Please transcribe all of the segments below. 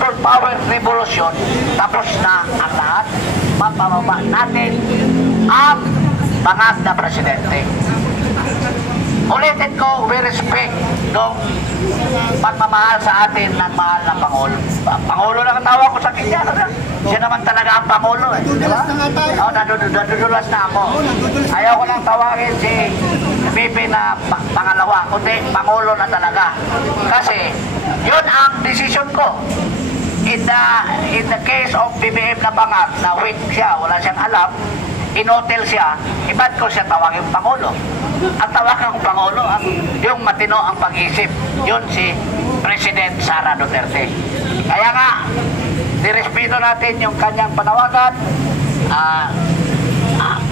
people power revolution, tapos na ang lahat. Mapababa natin ang bangag na presidente. Ulitin ko, we respect ng pagmamahal sa atin ng mahal na Pangulo. Pangulo lang ang tawag ko sa kanya. Siya naman talaga ang Pangulo. Diba? Nadudulas na ako. Ayaw ko lang tawagin si BP na pangalawa, kundi Pangulo na talaga. Kasi yun ang decision ko. In the case of BBM na bangag, na weak siya, wala siyang alam, inotel siya, iba't ko siya tawagin Pangulo. Ang tawagan kong Pangulo, yung matino ang pag-isip, yun si President Sara Duterte. Kaya nga, nirespeto natin yung kanyang panawagan,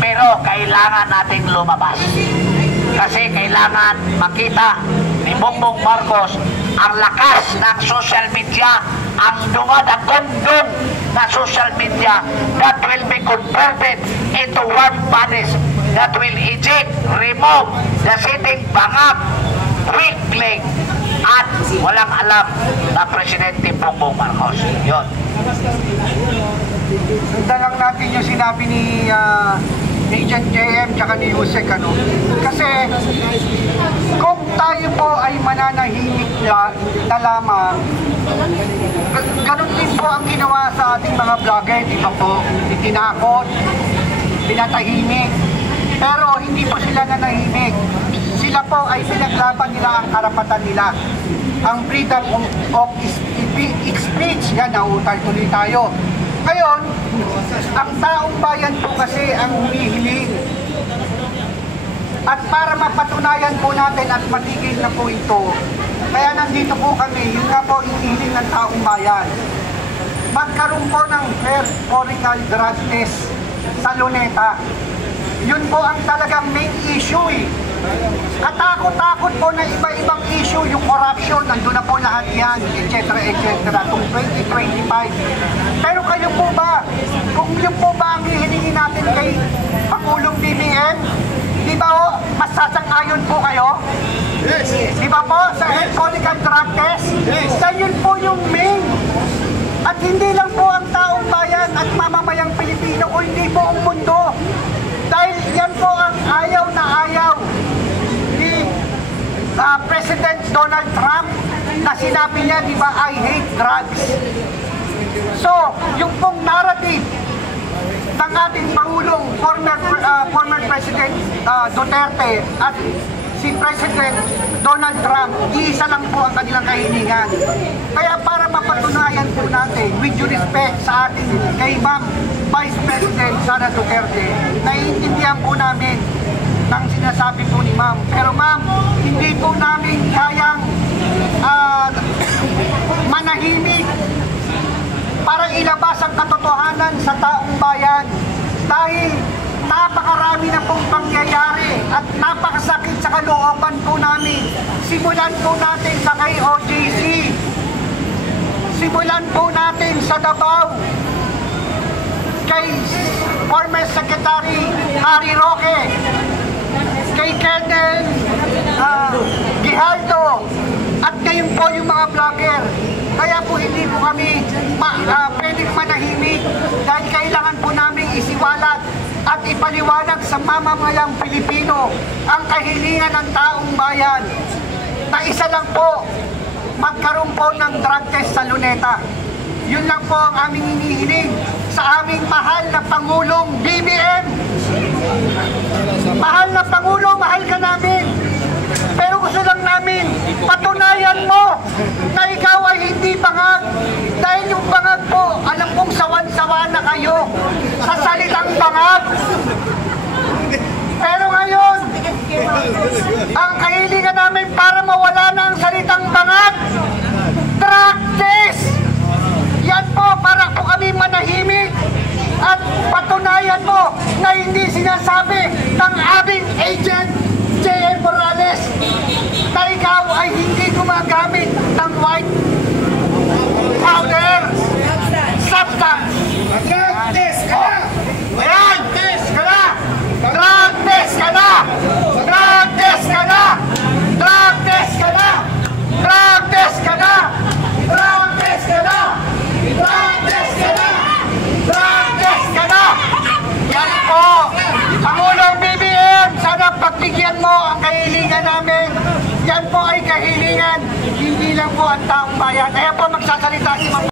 pero kailangan nating lumabas. Kasi kailangan makita ni Bongbong Marcos ang lakas ng social media, ang dumadagundong na social media that will be converted into one bodies that will eject, remove the sitting bangag, weakling, at walang alam na Presidente Bongbong Marcos. Yun. Sundan lang natin yung sinabi ni Agent JM tsaka ni Yusek, ano? Kasi kung tayo po ay mananahimik na lamang, ganun din po ang ginawa sa ating mga vlogger, di ba po? Itinakot, pinatahimik, pero hindi po sila nanahimik. Sila po ay pinaglaban nila ang karapatan nila, ang freedom of speech. Yan, nautal tuloy tayo. Ngayon, ang taong bayan po kasi ang humihiling. At para mapatunayan po natin at matigil na po ito, kaya nandito po kami, yun nga po hinihiling ng taong bayan. Magkaroon po ng fair foreign drug test sa Luneta. Yun po ang talagang main issue eh. Katakot-takot po na iba-ibang issue, yung corruption, nandun na po lahat yan, etc. Itong 2025. Pero kayo po ba, kung yun po ba ang hihilingin natin kay Pangulong BBM, di ba o, masasang-ayon po kayo? Yes. Di ba po, sa health foreign drug test? Yes. Yun po yung main. At hindi lang po ang taong bayan at mamamayang Pilipino, kundi buong mundo. Dahil yan po ang ayaw na ayaw ni President Donald Trump na sinabi niya, di ba, I hate drugs. So, yung pong narrative ng ating Pangulong, former President Duterte at si President Donald Trump, iisa lang po ang kanilang kahilingan. Kaya para mapatunayan po natin, with due respect sa ating kay Ma'am Vice President Sara Duterte, naiintindihan po namin ng sinasabi po ni Ma'am. Pero Ma'am, hindi po namin kayang manahimik para ilabas ang katotohanan sa taong bayan. Dahil napakarami na pong pangyayari at napakasakit sa kalooban po namin. Simulan po natin sa kay OJC. Simulan po natin sa Davao. Kay former Secretary Harry Roque. Kay Colonel Gijaldo. At ngayon po yung mga vlogger. Kaya po hindi po kami pwedeng manahimik dahil kailangan po namin isiwalat at ipaliwanag sa mamamayang Pilipino ang kahilingan ng taong bayan na isa lang po, magkaroon po ng drug test sa Luneta. Yun lang po ang aming hinihiling sa aming mahal na Pangulong BBM. Mahal na Pangulo, mahal ka namin. Pero gusto lang namin patunayan mo na ikaw ay hindi bangag. Dahil yung bangag po, alam kong sawan-sawa na kayo sa salitang bangag. Pero ngayon, ang kahilingan namin para mawala na ang salitang bangag, drug test. Yan po, para po kami manahimik at patunayan mo na hindi sinasabi ng aming agent J.M. Morales na ikaw ay hindi gumagamit ng white powder substance. Drug test ka na! Drug test ka na! Drug test ka na! Drug test ka na! Drug test ka na! Drug test ka na! Drug test ka na! yan po ay kahilingan, hindi lang po ang taong bayan. Ayan po magsasalita si Ma'am